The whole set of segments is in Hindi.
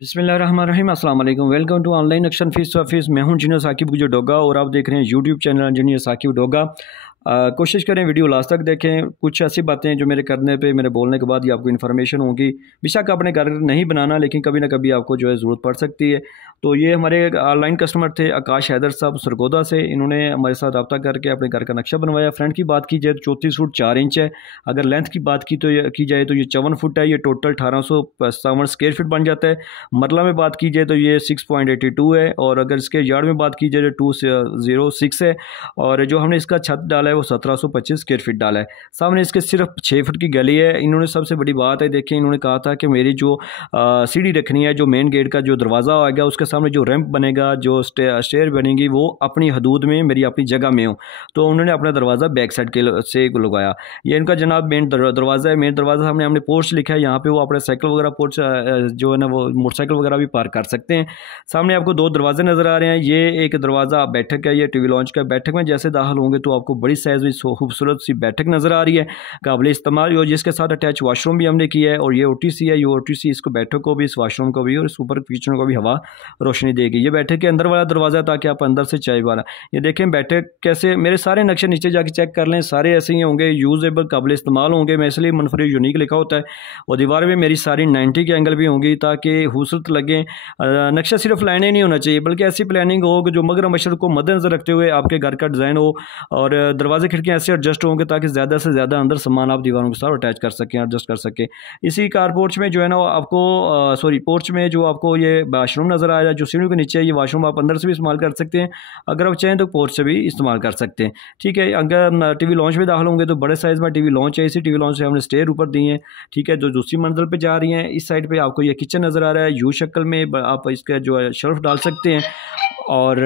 बिस्मिल्लाहिर्रहमानिर्रहीम अस्सलाम वालेकुम। Welcome to online action fees office. मैं हूं इंजीनियर साकिब जो डोगा और आप देख रहे हैं YouTube channel engineer Saqib Doga. कोशिश करें वीडियो लास्ट तक देखें। कुछ ऐसी बातें जो मेरे करने पे मेरे बोलने के बाद ही आपको इन्फॉर्मेशन होगी। बेशक आपने घर नहीं बनाना, लेकिन कभी ना कभी आपको जो है ज़रूरत पड़ सकती है। तो ये हमारे ऑनलाइन कस्टमर थे आकाश हैदर साहब सरगोदा से। इन्होंने हमारे साथ रब्ता करके अपने घर का नक्शा बनवाया। फ्रंट की बात की जाए तो 34 फुट 4 इंच है। अगर लेंथ की बात की जाए तो ये 54 फुट है। ये टोटल 1857 स्क्वायर फीट बन जाता है। मरला में बात की जाए तो ये 6.82 है। और अगर इसके यार्ड में बात की जाए तो 206 है। और जो हमने इसका छत डाला है वो 1725 स्क्वायर फीट डाला है। सामने इसके सिर्फ 6 फुट की गली है। इन्होंने सबसे बड़ी बात है, देखिए इन्होंने कहा था कि मेरी जो सीढ़ी रखनी है, जो मेन गेट का जो दरवाज़ा आएगा उसके सामने जो रैंप बनेगा, जो स्टेयर बनेगी, वो अपनी हदूद में, मेरी अपनी जगह में हो। तो उन्होंने अपना दरवाज़ा बैक साइड के से लगाया। ये इनका जनाब मेन दरवाज़ा है। मेन दरवाज़ा सामने हमने पोर्च लिखा है। यहाँ पे वो अपने साइकिल वगैरह पोर्च जो है ना वो मोटरसाइकिल वगैरह भी पार्क कर सकते हैं। सामने आपको 2 दरवाजे नज़र आ रहे हैं। ये एक दरवाज़ा बैठक है, ये टीवी लॉन्च का। बैठक में जैसे दाखिल होंगे तो आपको बड़ी साइज़ में खूबसूरत सी बैठक नज़र आ रही है, काबिल इस्तेमाल, और जिसके साथ अटैच वॉशरूम भी हमने किया है। और ये ओटीसी है। ये ओटीसी इसको बैठक को भी, इस वॉशरूम को भी और इस ऊपर किचन को भी हवा रोशनी देगी। ये बैठक के अंदर वाला दरवाज़ा, ताकि आप अंदर से चाय वाला। ये देखें बैठक कैसे, मेरे सारे नक्शे नीचे जाके चेक कर लें, सारे ऐसे ही होंगे, यूजेबल, काबिल इस्तेमाल होंगे। मैं इसलिए मुनफरिद यूनिक लिखा होता है। और दीवार में मेरी सारी 90 के एंगल भी होंगी ताकि खूबसूरत लगे। नक्शा सिर्फ लाइनें नहीं होना चाहिए, बल्कि ऐसी प्लानिंग हो कि जो मगर मशरक़ को मद्देनजर रखते हुए आपके घर का डिज़ाइन हो। और दरवाजे खिड़कियाँ ऐसे एडजस्ट होंगे ताकि ज़्यादा से ज़्यादा अंदर सामान आप दीवारों के साथ अटैच कर सकें, एडजस्ट कर सकें। इसी कार पोर्च में जो है ना आपको पोर्च में जो आपको ये वाशरूम नज़र आया, जो सीढ़ियों के नीचे है, ये वाशरूम आप अंदर से भी इस्तेमाल कर सकते हैं। अगर आप चाहें तो पोर्च से भी इस्तेमाल कर सकते हैं। ठीक है। अगर टीवी लॉन्च में दाखिल होंगे तो बड़े साइज़ में टीवी लॉन्च है। इसी टीवी लॉन्च से हमने स्टेयर ऊपर दी है। ठीक है, जो दूसरी मंजिल पे जा रही हैं। इस साइड पे आपको ये किचन नज़र आ रहा है, यू शक्ल में। आप इसका जो है शेल्फ डाल सकते हैं। और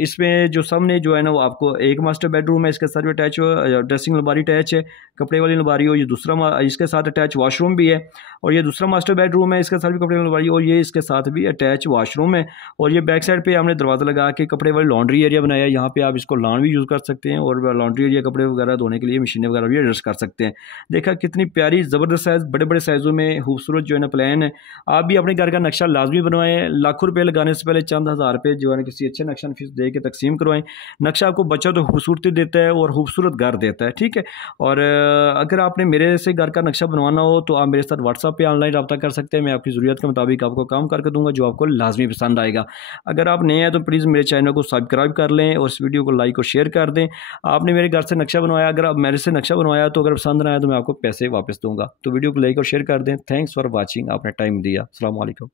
इसमें जो सामने जो है ना वो आपको एक मास्टर बेडरूम है, इसके साथ भी अटैच ड्रेसिंग अलमारी अटैच है, कपड़े वाली अलमारी हो। ये दूसरा इसके साथ अटैच वॉशरूम भी है। और ये दूसरा मास्टर बेडरूम है, इसके साथ भी कपड़े वाली अलमारी, और ये इसके साथ भी अटैच वॉशरूम है। और ये बैक साइड पे हमने दरवाज़ा लगा के कपड़े वाली लॉन्ड्री एरिया बनाया है। यहाँ पे आप इसको लॉन भी यूज़ कर सकते हैं, और लॉन्ड्री एरिया कपड़े वगैरह धोने के लिए मशीनें वगैरह भी एडजस्ट कर सकते हैं। देखा कितनी प्यारी ज़बरदस्त साइज़, बड़े बड़े साइज़ों में खूबसूरत जो है ना प्लान है। आप भी अपने घर का नक्शा लाजमी बनवाएं। लाखों रुपये लगाने से पहले चंद हज़ार रुपये जो है ना किसी अच्छे नक्शा फीस दे के तकसीम करवाएं। नक्शा आपको बच्चा तो खूबसूरती देता है और खूबसूरत घर देता है। ठीक है। और अगर आपने मेरे से घर का नक्शा बनवाना हो तो आप मेरे साथ व्हाट्सएप पे ऑनलाइन रब्ता कर सकते हैं। मैं आपकी ज़रूरत के मुताबिक आपको काम करके दूंगा जो आपको लाजमी पसंद आएगा। अगर आप नए हैं तो प्लीज़ मेरे चैनल को सब्सक्राइब कर लें और इस वीडियो को लाइक और शेयर कर दें। आपने मेरे घर से नक्शा बनवाया, अगर आप मेरे से नक्शा बनवाया तो अगर पसंद ना आया तो मैं आपको पैसे वापस दूंगा। तो वीडियो को लाइक और शेयर कर दें। Thanks for watching. आपने टाइम दिया। अस्सलाम वालेकुम।